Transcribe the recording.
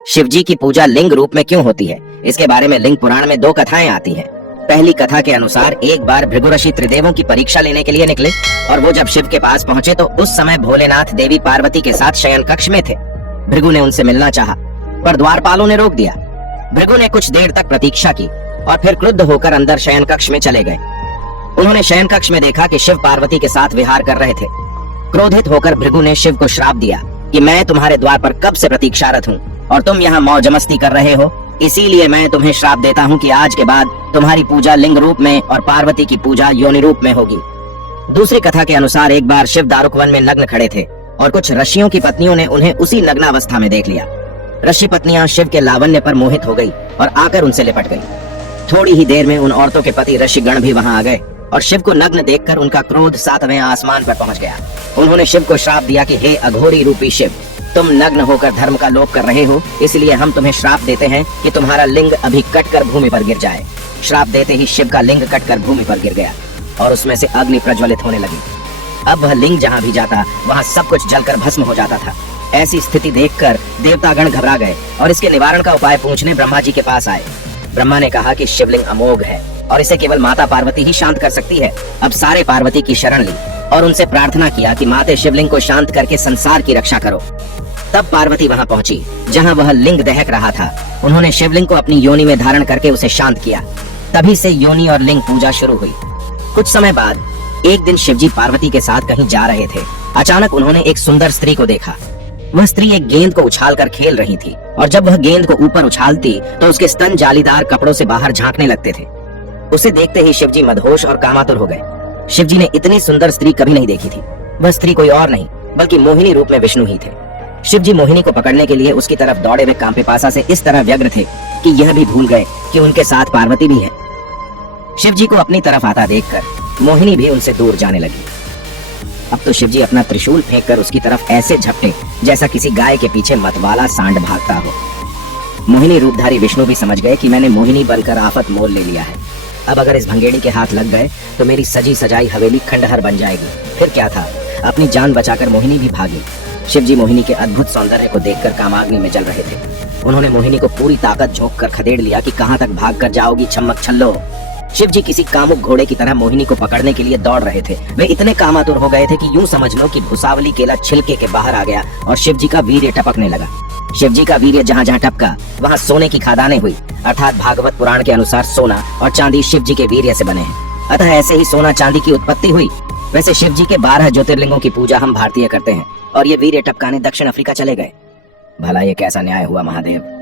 शिवजी की पूजा लिंग रूप में क्यों होती है? इसके बारे में लिंग पुराण में दो कथाएं आती हैं। पहली कथा के अनुसार एक बार भृगु ऋषि त्रिदेवों की परीक्षा लेने के लिए निकले और वो जब शिव के पास पहुंचे तो उस समय भोलेनाथ देवी पार्वती के साथ शयन कक्ष में थे। भृगु ने उनसे मिलना चाहा, पर द्वारपालों ने रोक दिया। भृगु ने कुछ देर तक प्रतीक्षा की और फिर क्रुद्ध होकर अंदर शयन कक्ष में चले गए। उन्होंने शयन कक्ष में देखा कि शिव पार्वती के साथ विहार कर रहे थे। क्रोधित होकर भृगु ने शिव को श्राप दिया कि मैं तुम्हारे द्वार पर कब से प्रतीक्षारत हूँ और तुम यहाँ मौज मस्ती कर रहे हो, इसीलिए मैं तुम्हें श्राप देता हूँ कि आज के बाद तुम्हारी पूजा लिंग रूप में और पार्वती की पूजा योनि रूप में होगी। दूसरी कथा के अनुसार एक बार शिव दारुकवन में नग्न खड़े थे और कुछ ऋषियों की पत्नियों ने उन्हें उसी नग्नावस्था में देख लिया। ऋषि पत्नियां शिव के लावण्य पर मोहित हो गई और आकर उनसे लिपट गई। थोड़ी ही देर में उन औरतों के पति ऋषिगण भी वहां आ गए और शिव को नग्न देखकर उनका क्रोध 7वें आसमान पर पहुंच गया। उन्होंने शिव को श्राप दिया कि हे अघोरी रूपी शिव, तुम नग्न होकर धर्म का लोप कर रहे हो, इसलिए हम तुम्हें श्राप देते हैं कि तुम्हारा लिंग अभी कटकर भूमि पर गिर जाए। श्राप देते ही शिव का लिंग कटकर भूमि पर गिर गया और उसमें से अग्नि प्रज्वलित होने लगी। अब वह लिंग जहाँ भी जाता वहाँ सब कुछ जलकर भस्म हो जाता था। ऐसी स्थिति देखकर देवतागण घबरा गए और इसके निवारण का उपाय पूछने ब्रह्मा जी के पास आए। ब्रह्मा ने कहा कि शिवलिंग अमोघ है और इसे केवल माता पार्वती ही शांत कर सकती है। अब सारे पार्वती की शरण ली और उनसे प्रार्थना किया कि माते शिवलिंग को शांत करके संसार की रक्षा करो। तब पार्वती वहां पहुंची जहां वह लिंग दहक रहा था। उन्होंने शिवलिंग को अपनी योनि में धारण करके उसे शांत किया। तभी से योनि और लिंग पूजा शुरू हुई। कुछ समय बाद एक दिन शिवजी पार्वती के साथ कहीं जा रहे थे। अचानक उन्होंने एक सुंदर स्त्री को देखा। वह स्त्री एक गेंद को उछालकर खेल रही थी और जब वह गेंद को ऊपर उछालती तो उसके स्तन जालीदार कपड़ों से बाहर झांकने लगते थे। उसे देखते ही शिवजी मदहोश और कामातुर हो गए। शिवजी ने इतनी सुंदर स्त्री कभी नहीं देखी थी। वह स्त्री कोई और नहीं बल्कि मोहिनी रूप में विष्णु ही थे। शिवजी मोहिनी को पकड़ने के लिए उसकी तरफ दौड़े हुए कांपीपासा से इस तरह व्यग्र थे कि यह भी भूल गए कि उनके साथ पार्वती भी है। शिवजी को अपनी तरफ आता देखकर मोहिनी भी उनसे दूर जाने लगी। अब तो शिवजी अपना त्रिशूल फेंककर उसकी तरफ ऐसे झपटे जैसा किसी गाय के पीछे मतवाला सांड भागता हो। मोहिनी रूपधारी विष्णु भी समझ गए कि मैंने मोहिनी बनकर आफत मोल ले लिया है। अब अगर इस भंगेड़ी के हाथ लग गए तो मेरी सजी सजाई हवेली खंडहर बन जाएगी। फिर क्या था, अपनी जान बचाकर मोहिनी भी भागी। शिवजी मोहिनी के अद्भुत सौंदर्य को देखकर कामाग्नि में जल रहे थे। उन्होंने मोहिनी को पूरी ताकत झोंक कर खदेड़ लिया कि कहां तक भाग कर जाओगी छम्मक छल्लो। शिवजी किसी कामुक घोड़े की तरह मोहिनी को पकड़ने के लिए दौड़ रहे थे। वे इतने कामातुर हो गए थे कि यूं समझ लो कि भुसावली केला छिलके के बाहर आ गया और शिवजी का वीर्य टपकने लगा। शिवजी का वीर्य जहाँ जहाँ टपका वहाँ सोने की खादानें हुई, अर्थात भागवत पुराण के अनुसार सोना और चांदी शिवजी के वीर्य से बने हैं। अतः ऐसे ही सोना चांदी की उत्पत्ति हुई। वैसे शिवजी के 12 ज्योतिर्लिंगों की पूजा हम भारतीय करते हैं और ये वीर्य टपकाने दक्षिण अफ्रीका चले गए। भला ये कैसा न्याय हुआ महादेव।